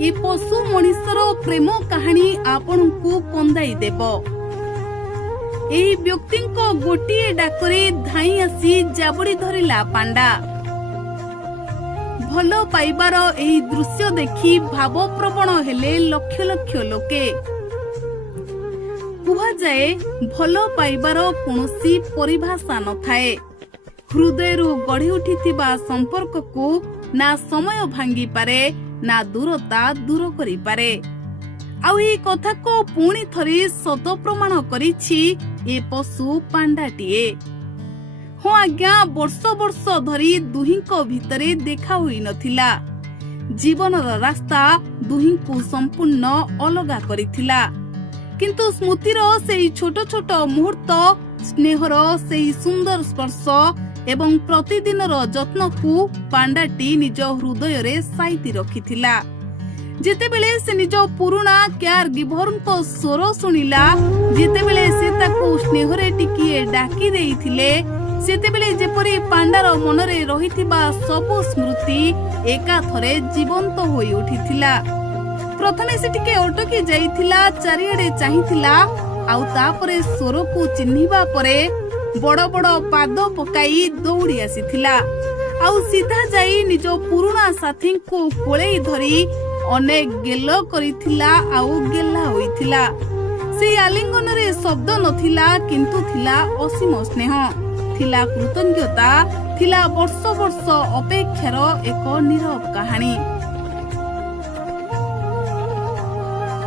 ए पशु मनिषर प्रेम कहानी आपनकु कंदाई देब। एही व्यक्ति गोटे डाकरे धाई आसी जाबड़ी धरिला पांडा। भल पाइबार एही दृश्य देखि भावप्रवण हेले लक्ष लक्ष लोके। कुहा जाए भल पाइबार कोनोसी परिभाषा न थाए। हृदयरु गढ़ी उठिथिबा संपर्क को ना समय भांगी पारे ना दूरता दूर करि पारे। आउ एही कथा को पुणी थरी सत प्रमाण करिछि ए पशु पांडाटीए। हाँ आज्ञा, वर्ष वर्ष धरी दुहींको भितरे देखा हुई नथिला। जीवनर रास्ता दुहींको संपूर्ण अलगा करिथिला। किंतु स्मृतिर सेही छोट छोट मुहूर्त, स्नेहर सेही सुंदर स्पर्श एवं प्रतिदिनर जत्न को पांडाटी निज हृदय रे साइती रखिथिला। जेतेबेले से निज पुराना केयर गिभरको स्वर सुनिला, जेतेबेले से ताकू स्नेहरे टिकिए डाकी देइथिले, सेतेबेले जेपरि पांडार मनरे रहिथिबा सबु स्मृति एका थरे जीवंत होई उठिथिला। प्रथमे से टिके अटकी जाइथिला, चारिआडे चाहिथिला, आउ तापरे स्वर को चिन्हिबा परे बड़ बड़ पाद पकाई दौड़ी आसीथिला। आउ सीधा जाई निज पुराना साथी को कोळेई धरी अनेक गेल करिथिला। आउ गेला होइथिला। से आलिंगन रे शब्द नथिला, किंतु थिला असीम स्नेह, थिला कृतज्ञता, थिला वर्ष वर्ष अपेक्षार एक नीरव कहानी।